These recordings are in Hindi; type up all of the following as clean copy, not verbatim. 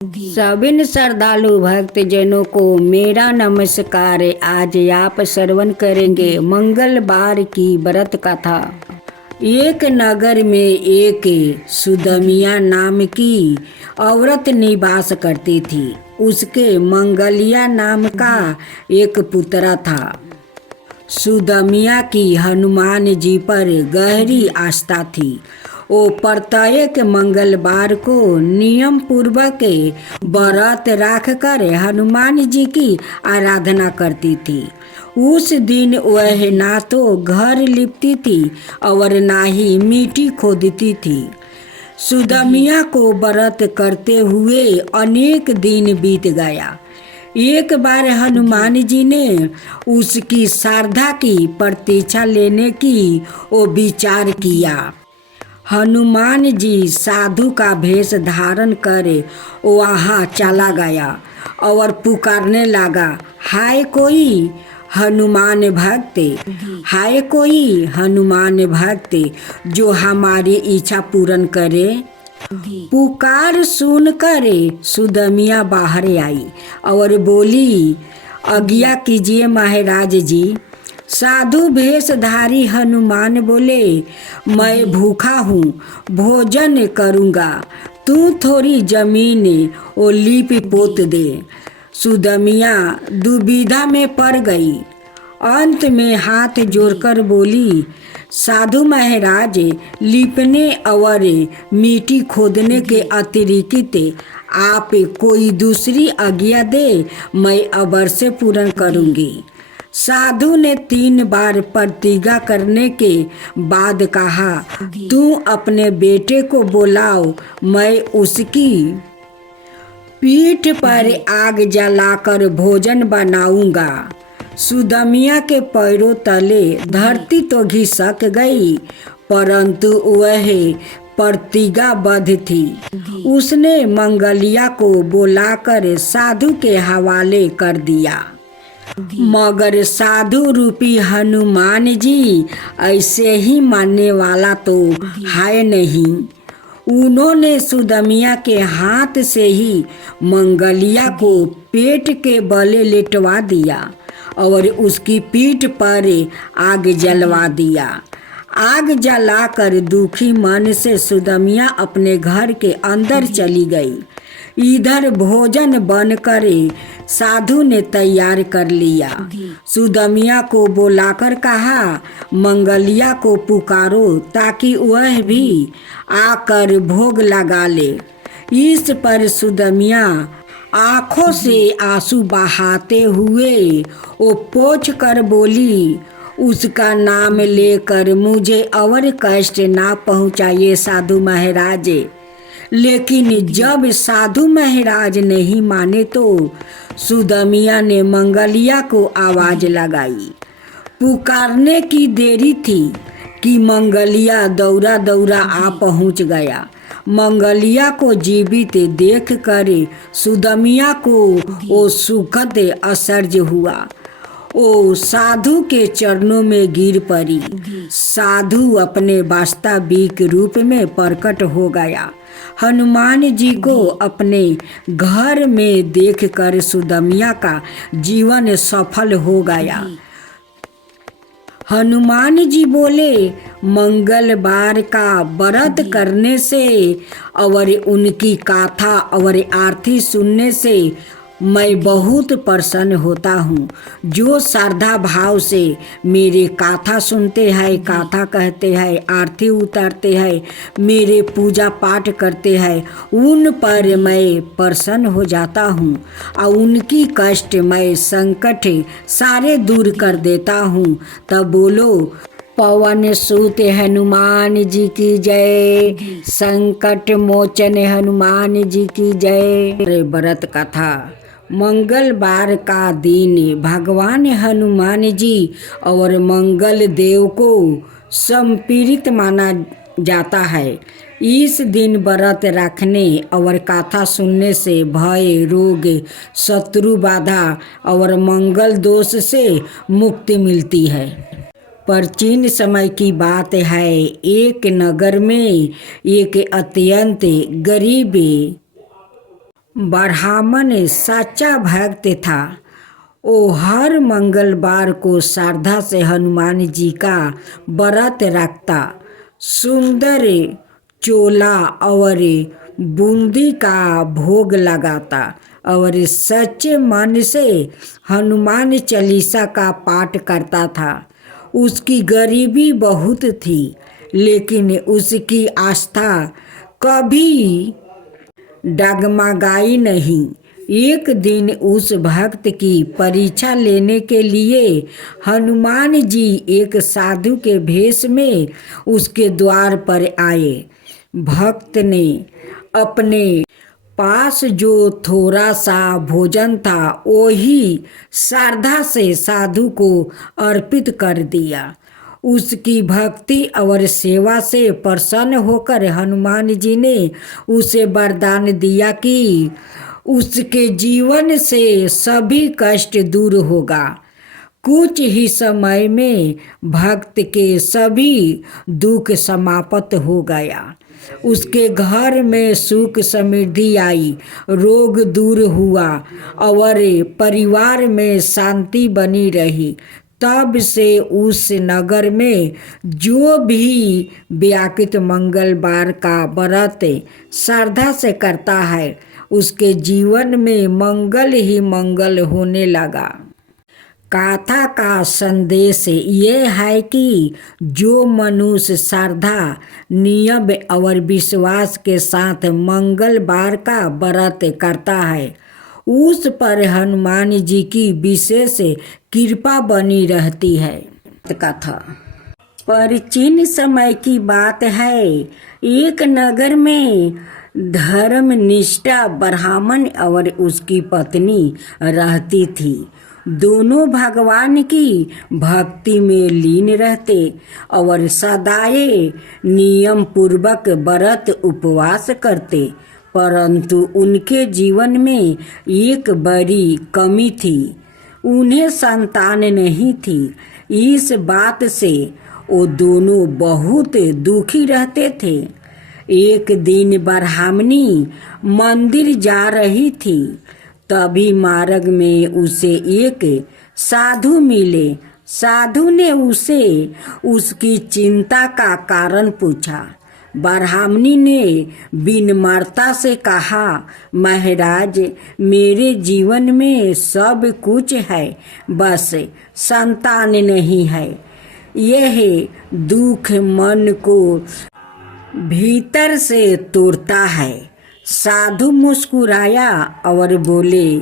सभी श्रद्धालु भक्त जनों को मेरा नमस्कार। आज आप श्रवण करेंगे मंगलवार की व्रत कथा। एक नगर में एक सुदमिया नाम की औरत निवास करती थी। उसके मंगलिया नाम का एक पुत्र था। सुदमिया की हनुमान जी पर गहरी आस्था थी। वो प्रत्येक मंगलवार को नियम पूर्वक व्रत रखकर हनुमान जी की आराधना करती थी। उस दिन वह ना तो घर लिपती थी और ना ही मिट्टी खोदती थी। सुदमिया को व्रत करते हुए अनेक दिन बीत गया। एक बार हनुमान जी ने उसकी श्रद्धा की प्रतीक्षा लेने की वो विचार किया। हनुमान जी साधु का भेष धारण करे वहाँ चला गया और पुकारने लगा, हाय कोई हनुमान भक्त, हाय कोई हनुमान भक्त जो हमारी इच्छा पूर्ण करे। पुकार सुनकर सुदमिया बाहर आई और बोली, आज्ञा कीजिए महाराज जी। साधु भेषधारी हनुमान बोले, मैं भूखा हूँ, भोजन करूँगा, तू थोड़ी जमीन और लीप पोत दे। सुदमिया दुविधा में पड़ गई। अंत में हाथ जोड़कर बोली, साधु महाराज, लिपने और मिट्टी खोदने के अतिरिक्त आप कोई दूसरी आज्ञा दे, मैं अवश्य पूर्ण करूँगी। साधु ने 3 बार प्रतिज्ञा करने के बाद कहा, तू अपने बेटे को बुलाओ, मैं उसकी पीठ पर आग जलाकर भोजन बनाऊंगा। सुदमिया के पैरों तले धरती तो घिसक गई, परंतु वह प्रतिज्ञाबद्ध थी। उसने मंगलिया को बुलाकर साधु के हवाले कर दिया। मगर साधु रूपी हनुमान जी ऐसे ही मानने वाला तो है नहीं। उन्होंने सुदमिया के हाथ से ही मंगलिया को पेट के बल लेटवा दिया और उसकी पीठ पर आग जलवा दिया। आग जलाकर दुखी मन से सुदमिया अपने घर के अंदर चली गई। इधर भोजन बनकर साधु ने तैयार कर लिया। सुदमिया को बुलाकर कहा, मंगलिया को पुकारो ताकि वह भी आकर भोग लगा ले। इस पर सुदमिया आँखों से आंसू बहाते हुए वो पोंछ कर बोली, उसका नाम लेकर मुझे और कष्ट ना पहुँचाइए साधु महाराज। लेकिन जब साधु महाराज नहीं माने तो सुदमिया ने मंगलिया को आवाज लगाई। पुकारने की देरी थी कि मंगलिया दौड़ा दौड़ा आ पहुंच गया। मंगलिया को जीवित देख कर सुदमिया को वो सुखद आश्चर्य हुआ। ओ साधु के चरणों में गिर पड़ी। साधु अपने वास्तविक रूप में प्रकट हो गया। हनुमान जी को अपने घर में देखकर सुदमिया का जीवन सफल हो गया। हनुमान जी बोले, मंगलवार का व्रत करने से और उनकी कथा और आरती सुनने से मैं बहुत प्रसन्न होता हूँ। जो श्रद्धा भाव से मेरे कथा सुनते हैं, कथा कहते हैं, आरती उतारते हैं, मेरे पूजा पाठ करते हैं, उन पर मैं प्रसन्न हो जाता हूँ और उनकी कष्ट मैं संकट सारे दूर कर देता हूँ। तब बोलो, पवन सुत हनुमान जी की जय, संकट मोचन हनुमान जी की जय। व्रत कथा। मंगलवार का दिन भगवान हनुमान जी और मंगल देव को समर्पित माना जाता है। इस दिन व्रत रखने और कथा सुनने से भय, रोग, शत्रु बाधा और मंगल दोष से मुक्ति मिलती है। प्राचीन समय की बात है। एक नगर में एक अत्यंत गरीब ब्राह्मण सच्चा भक्त था। वो हर मंगलवार को श्रद्धा से हनुमान जी का व्रत रखता, सुंदर चोला और बूंदी का भोग लगाता और सच्चे मन से हनुमान चालीसा का पाठ करता था। उसकी गरीबी बहुत थी, लेकिन उसकी आस्था कभी डगमगाई नहीं। एक दिन उस भक्त की परीक्षा लेने के लिए हनुमान जी एक साधु के भेष में उसके द्वार पर आए। भक्त ने अपने पास जो थोड़ा सा भोजन था वही श्रद्धा से साधु को अर्पित कर दिया। उसकी भक्ति और सेवा से प्रसन्न होकर हनुमान जी ने उसे वरदान दिया कि उसके जीवन से सभी कष्ट दूर होगा। कुछ ही समय में भक्त के सभी दुख समाप्त हो गया। उसके घर में सुख समृद्धि आई, रोग दूर हुआ और परिवार में शांति बनी रही। तब से उस नगर में जो भी व्याकुत मंगलवार का व्रत श्रद्धा से करता है उसके जीवन में मंगल ही मंगल होने लगा। कथा का संदेश ये है कि जो मनुष्य श्रद्धा, नियम और विश्वास के साथ मंगलवार का व्रत करता है उस पर हनुमान जी की विशेष कृपा बनी रहती है। कथा प्राचीन समय की बात है। एक नगर में धर्मनिष्ठा ब्राह्मण और उसकी पत्नी रहती थी। दोनों भगवान की भक्ति में लीन रहते और सदाए नियम पूर्वक व्रत उपवास करते, परंतु उनके जीवन में एक बड़ी कमी थी, उन्हें संतान नहीं थी। इस बात से वो दोनों बहुत दुखी रहते थे। एक दिन ब्राह्मणी मंदिर जा रही थी, तभी मार्ग में उसे एक साधु मिले। साधु ने उसे उसकी चिंता का कारण पूछा। ब्राह्मणी ने विनम्रता से कहा, महाराज, मेरे जीवन में सब कुछ है, बस संतान नहीं है। यह दुख मन को भीतर से तोड़ता है। साधु मुस्कुराया और बोले,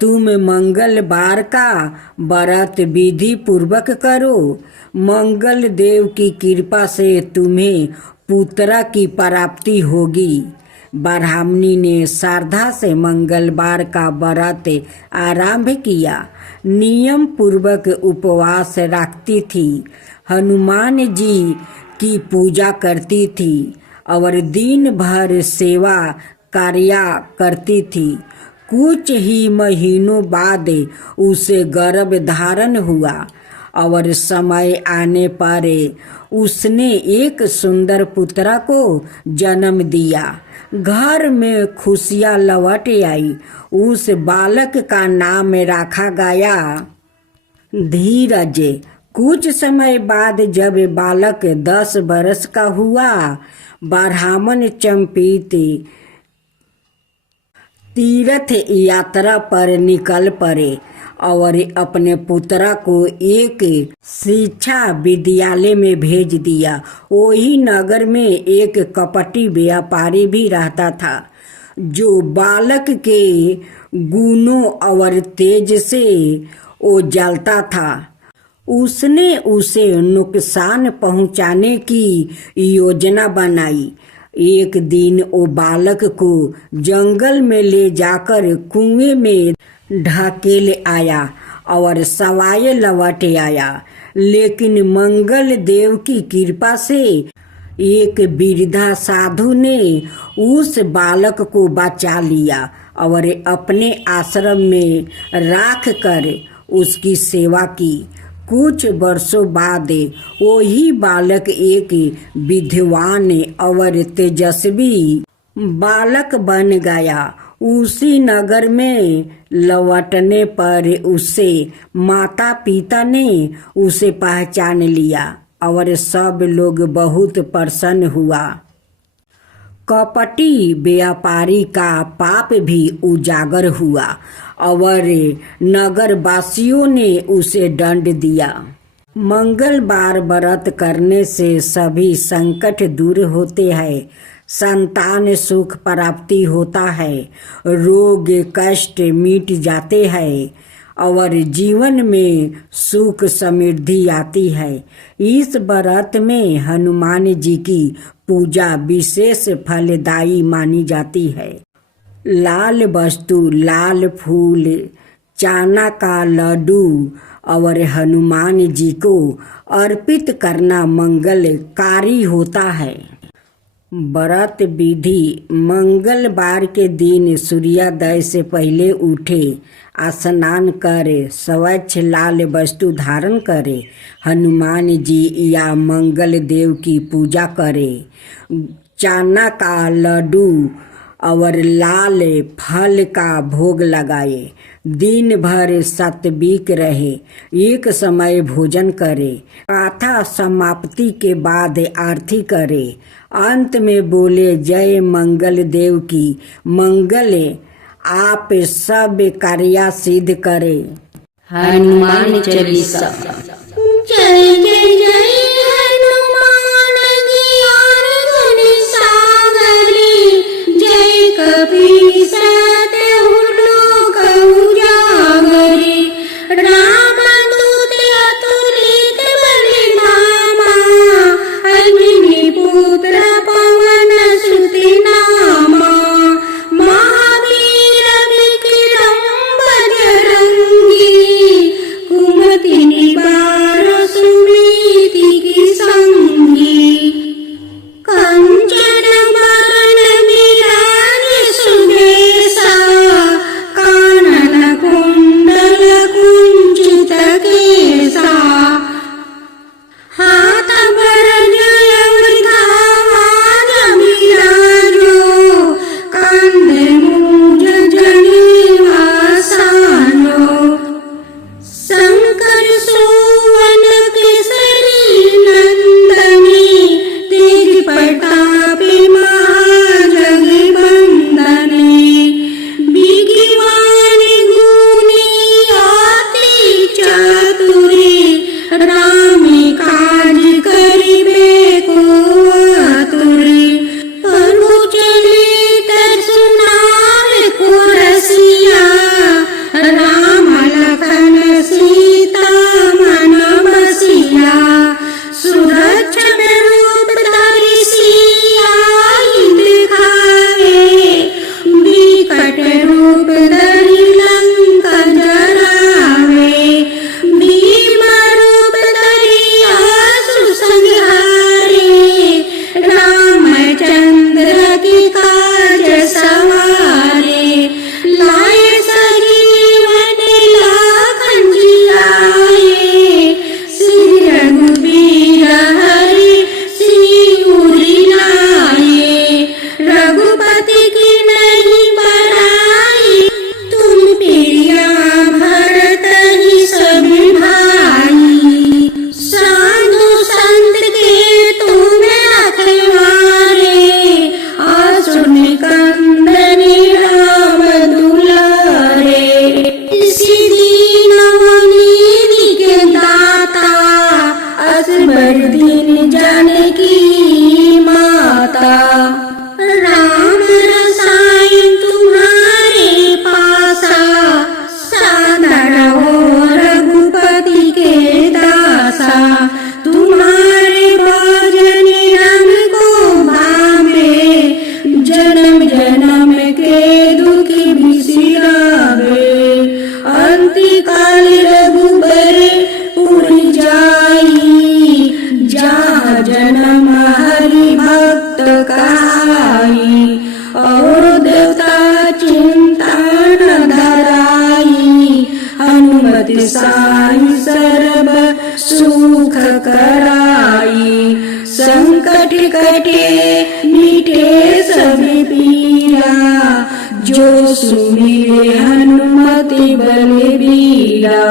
तुम मंगलवार का व्रत विधि पूर्वक करो, मंगल देव की कृपा से तुम्हें पुत्र की प्राप्ति होगी। ब्राह्मणी ने श्रद्धा से मंगलवार का व्रत आरंभ किया, नियम पूर्वक उपवास रखती थी, हनुमान जी की पूजा करती थी और दिन भर सेवा कार्य करती थी। कुछ ही महीनों बाद उसे गर्भ धारण हुआ और समय आने पर उसने एक सुंदर पुत्र को जन्म दिया। घर में खुशियां लौट आई। उस बालक का नाम रखा गया धीरज। कुछ समय बाद जब बालक 10 वर्ष का हुआ, ब्राह्मण चंपित तीर्थ यात्रा पर निकल पड़े और अपने पुत्र को एक शिक्षा विद्यालय में भेज दिया। वही नगर में एक कपटी व्यापारी भी रहता था, जो बालक के गुणों और तेज से वो जलता था। उसने उसे नुकसान पहुंचाने की योजना बनाई। एक दिन वो बालक को जंगल में ले जाकर कुएं में ढकेल आया और सवाए लौट आया। लेकिन मंगल देव की कृपा से एक वृद्धा साधु ने उस बालक को बचा लिया और अपने आश्रम में रख कर उसकी सेवा की। कुछ वर्षों बाद वही बालक एक विद्वान और तेजस्वी बालक बन गया। उसी नगर में लौटने पर उसे माता पिता ने उसे पहचान लिया और सब लोग बहुत प्रसन्न हुआ। कपटी व्यापारी का पाप भी उजागर हुआ और नगर वासियों ने उसे दंड दिया। मंगलवार व्रत करने से सभी संकट दूर होते हैं, संतान सुख प्राप्ति होता है, रोग कष्ट मिट जाते हैं और जीवन में सुख समृद्धि आती है। इस व्रत में हनुमान जी की पूजा विशेष फलदायी मानी जाती है। लाल वस्तु, लाल फूल, चना का लड्डू और हनुमान जी को अर्पित करना मंगलकारी होता है। व्रत विधि: मंगलवार के दिन सूर्योदय से पहले उठे, स्नान करे, स्वच्छ लाल वस्तु धारण करे, हनुमान जी या मंगल देव की पूजा करे, चना का लड्डू और लाल फल का भोग लगाए, दिन भर सात्विक रहे, एक समय भोजन करे, कथा समाप्ति के बाद आरती करे, अंत में बोले जय मंगल देव की मंगल आप सब कार्य सिद्ध करे। हनुमान चालीसा। जय जय जय हनुमान ज्ञान गुण सागरी, जय कपीस तेहु लोक उजागरी, रामदूत अतुलित बल धामा, अग्नि पुत्र पवन सुत नामा, महावीर विक्रम बजरंगी, कुमति निवार सुनीति की संगी, कंचन बरन विराज सुबेसा, कानन कुंडल कुंचित केसा, हाथ भरजय वृषावाज विराजो, कंधे मूज जनेऊ साजो, शंकर सुवन केसरी नंदनी, तेज प्रतापी महाजगवंदनी, विज्ञान गुणी अति चातुरी, राम काज करिबे को आतुरी, प्रभु चरित सुनावे को रसिया, राम लखन सीता मन बसिया, सुरक्षित रूप धरि सिया दिखावे, विकट रूप धरि लंका जरावे, भीम रूप धरि असुर संहारे, रामचंद्र की काज सवारे, लाए संजीवन लाखन जियाए, श्री रघुबीर हरि सियुरि लाए, रघुपति की नहीं बड़ाई, तुम प्रिया भरत ही सभी भाई, साधु संत के तुम रखवारे, असुर निकंदन राम दुलारे, सिद्धि नवनीति के दाता, असबर दीन जानकी माता, राम रसायन तुम्हारे पासा, सादर हो रघुपति के दासा, तुम्हारे भजन हमको भावे, जन्म जन्म के दुखी बिसरावे, अंत काल रघुबर पुर जाई, जहाँ जन्म हरि भक्त कहाई, और देवता चिंता न धराई, हनुमति साई सर्व सुख कराई, संकट कटे मिटे सभी पीरा, जो सुमिरे हनुमति बलबीरा।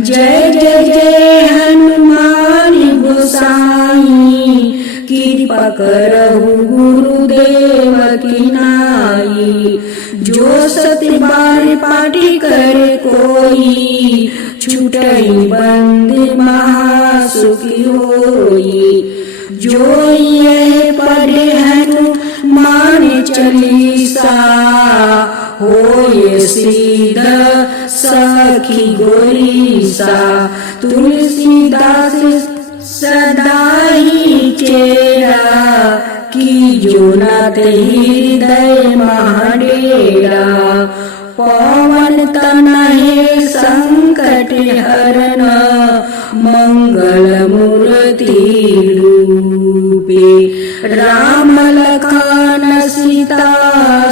जय जय जय हनुमान गोसाई, कृपा करहु गुरुदेव की नाई। जो सत बार पाठी करे कोई, छूटई बंद महासुखी होई। जो ये पढ़े हनुमान चालीसा, होए सिद्ध सखी गोरीसा। तुलसीदास सदा ही चेरा, की जो नाथ हृदय महाडेरा। पवन तनहे संकट हरन, मंगल मूर्ति रूपे। राम लखन सीता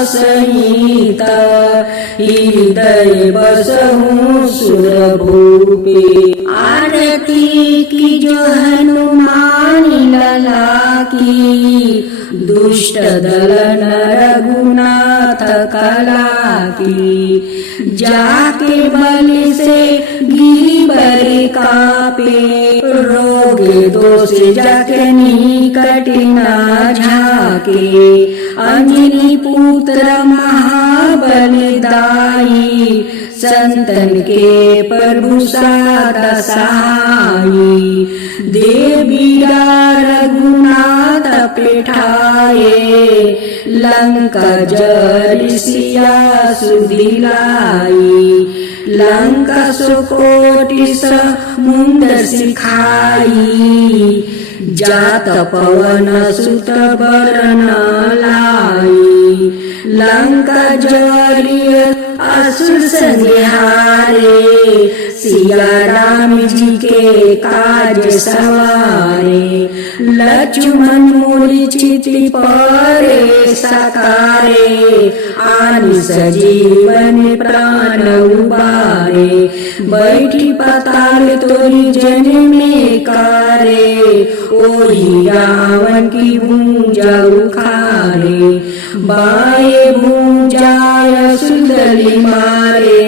सहिता, हृदय बसहु सुरभूपे। आरती की जो हनुमान लला की, दुष्ट दलन रघुनाथ कला की। जाके बलि से गिबर कापे, रोग दोष जाके निकट न झाके। अंजनी पुत्र महाबलदाई, संतन के प्रभु सदा सहाई। देवीरा रघुनाथ पेठाए, लंका जरि सिया सुदिलाई। लंका सुकोटि समुद्र सिखाई, जात पवन सुत बरन लाई। लंका जरि असुर संहारे, सिया राम जी के काज सवारे। लक्ष्मण मूर्छित परे सकारे, आनि सजीवन प्राण उबारे। बैठी पाताल तोरी जन में कारे, ओही रावण की भुजा उखारे। बाए भुजा सुदली मारे,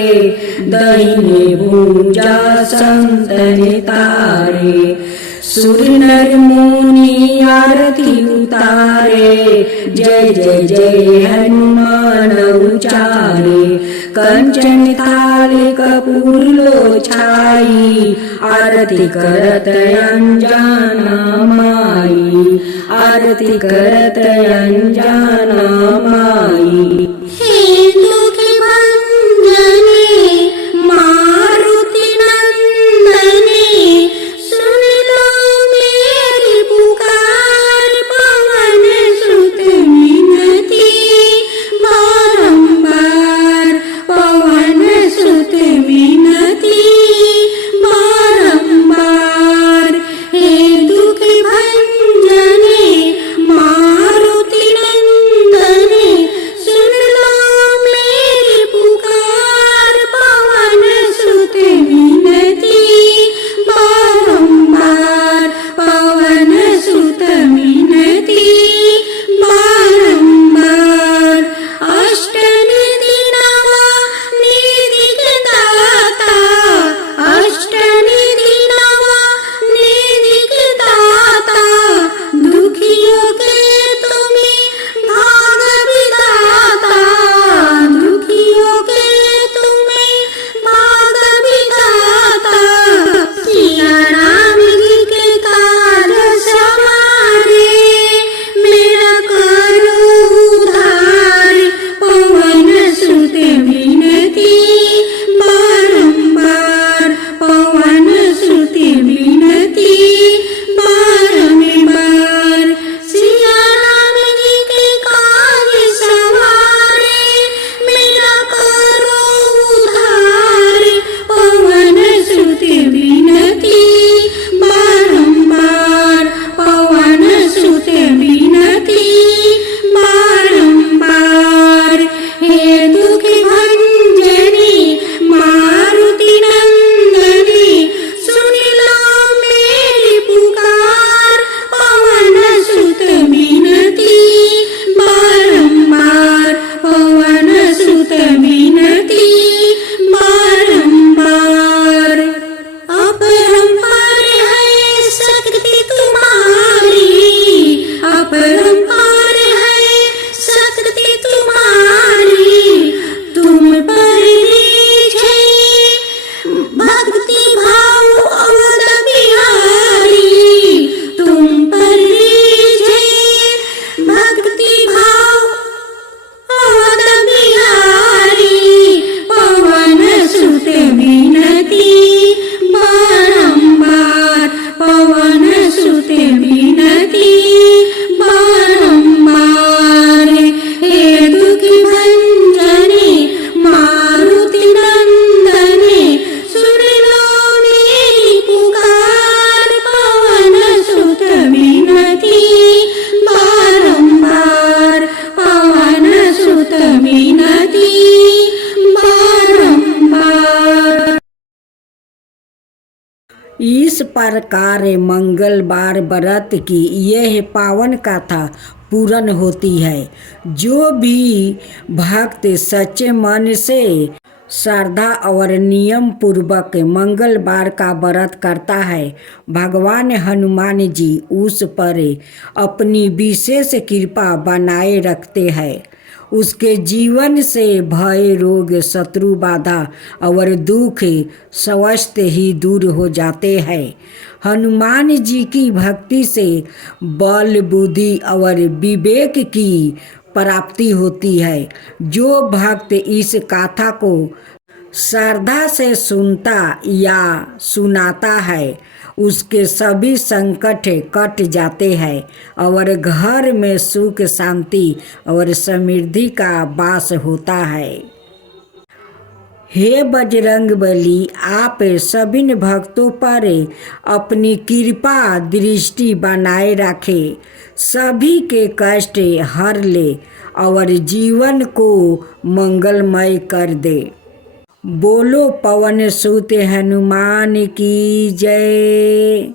दाहिने भुजा संतन तारे। सुर नर मुनि आरती उतारे, जय जय जय हनुमान उचारे। कंचन थाल कपूर लो छाई, आरती करत अंजना माई। आरती करत अंजना माई। हे दुखी भंजने मारुति नंदने, सुन लो मेरी पुकार। पवन सुत मिनती बारंबार, पवन सुत मिनती बारंबार। हे दुखी भंजने मारुति नंदने, सुन अपरंपार है शक्ति तुम्हारी, तुम पर रीझ है भक्ति भाव अवध बिहारी, तुम पर रीझ है भक्ति भाव अवध बिहारी। पवन सुत विनती बारंबार, पवन सुत विनती बारंबार, हे दुखी भंजनी मारुति नंदनी, सुन लो मेरी पुकार। पवन सुत विनती बारंबार, पवन सुत विनती बारंबार। इस प्रकार मंगलवार व्रत की यह पावन कथा पूर्ण होती है। जो भी भक्त सच्चे मन से श्रद्धा और नियम पूर्वक मंगलवार का व्रत करता है, भगवान हनुमान जी उस पर अपनी विशेष कृपा बनाए रखते हैं। उसके जीवन से भय रोग शत्रु बाधा और दुख स्वस्थ ही दूर हो जाते हैं। हनुमान जी की भक्ति से बल बुद्धि और विवेक की प्राप्ति होती है। जो भक्त इस कथा को श्रद्धा से सुनता या सुनाता है, उसके सभी संकट कट जाते हैं और घर में सुख शांति और समृद्धि का वास होता है। हे बजरंगबली, आप सभी भक्तों पर अपनी कृपा दृष्टि बनाए रखे, सभी के कष्ट हर ले और जीवन को मंगलमय कर दे। बोलो पवन सुत हनुमान की जय।